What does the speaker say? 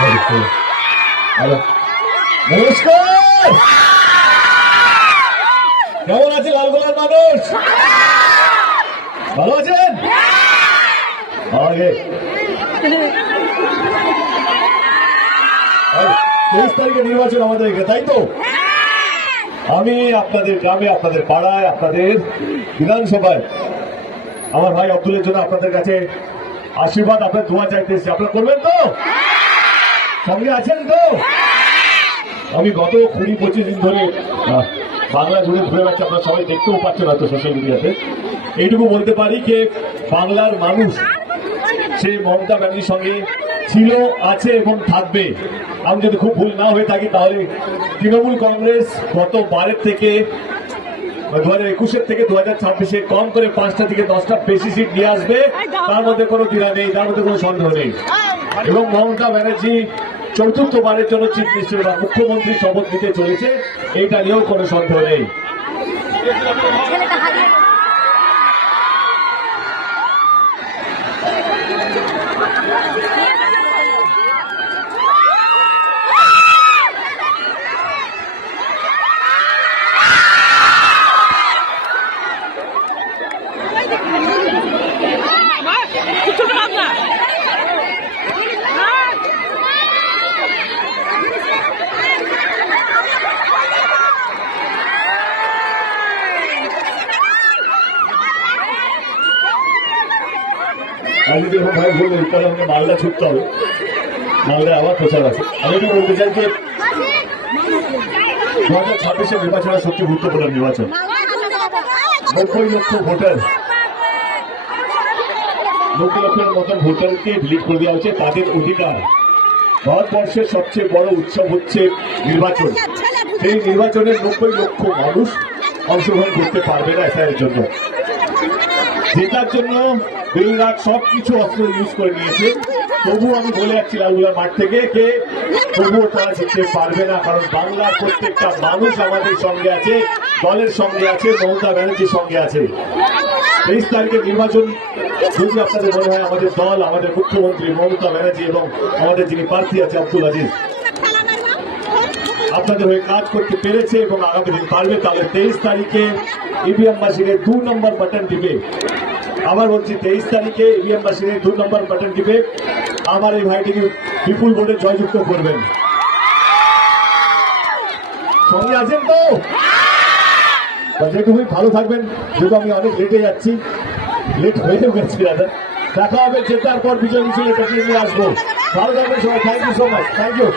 Hello, নমস্কার। কেমন আছে লালগোলার মানুষ? ভালো আছেন? আগে 23 তারিখে নির্বাচন আমাদের এখানে, তাই তো? আমি আপনাদের গ্রামে, আপনাদের পাড়ায়, আপনাদের বিধানসভায় আমার ভাই আব্দুলের জন্য আপনাদের কাছে আশীর্বাদ, আপনার দোয়া চাইতে এসেছি। আপনারা করবেন তো? সঙ্গে আছেন তো? আমি গত 20-25 দিন ধরে বাংলা জুড়ে ঘুরে বেড়াচ্ছি, আপনারা সবাই দেখতেও পাচ্ছেন হয়তো সোশ্যাল মিডিয়াতে। এইটুকু বলতে পারি যে বাংলার মানুষ সে মমতা ব্যানার্জির সঙ্গে ছিল, আছে এবং থাকবে। আমি যদি খুব ভুল না হয়ে থাকি তাহলে তৃণমূল কংগ্রেস গত 12 থেকে 2021 থেকে 2026 কম করে 5টা থেকে 10টা বেশি সিট নিয়ে আসবে, তার মধ্যে কোনো দ্বিধা নেই, তার মধ্যে কোনো সন্দেহ নেই। এবং মমতা ব্যানার্জি চতুর্থবারের জন্য চিফ মিনিস্টার বা মুখ্যমন্ত্রী শপথ নিতে চলেছে, এইটা নিয়েও কোনো সন্দেহ নেই। আমি যখন ভাই বললেন তাহলে আমাকে মালদা ছুটতে হবে, মালদায় আবার প্রচার আছে। আমি এটা বলতে চাই যে 2026 নির্বাচন সত্যি গুরুত্বপূর্ণ নির্বাচন। 90 লক্ষ ভোটার, 90 লক্ষের মতন ভোটারকে ডিলিট করে দেওয়া হচ্ছে, তাদের অধিকার। ভারতবর্ষের সবচেয়ে বড় উৎসব হচ্ছে নির্বাচন। সেই নির্বাচনের 90 লক্ষ মানুষ অংশগ্রহণ করতে পারবে না এসআইয়ের জন্য। জেতার জন্য দিন রাত সবকিছু অস্ত্র ইউজ করে নিয়েছে। তবু আমি বলে যাচ্ছি লালগোলার মাঠ থেকে কে তবুও তারা জিততে পারবে না, কারণ বাংলার প্রত্যেকটা মানুষ আমাদের সঙ্গে আছে, দলের সঙ্গে আছে, মমতা ব্যানার্জির সঙ্গে আছে। 23 তারিখের নির্বাচন যদি আপনাদের মনে হয় আমাদের দল, আমাদের মুখ্যমন্ত্রী মমতা ব্যানার্জি এবং আমাদের যিনি প্রার্থী আছে আব্দুল আজিজ আপনাদের হয়ে কাজ করতে পেরেছে এবং আগামী দিন পারবে, তাহলে 23 তারিখে ইভিএম মেশিনের 2 নম্বর বাটন টিপে, আবার বলছি 23 তারিখে ইভিএম মেশিনের 2 নম্বর বাটন টিপে আমার এই ভাইটিকে বিপুল ভোটে জয়যুক্ত করবেন। সঙ্গে আছেন তো? যেটুকুই ভালো থাকবেন, যেহেতু আমি অনেক লেটে যাচ্ছি, লেট হয়ে গেছি দাদা। দেখা হবে জেতার পর বিজয় মিছিলে নিয়ে আসবো। ভালো থাকবেন সবাই। Thank you so much. Thank you.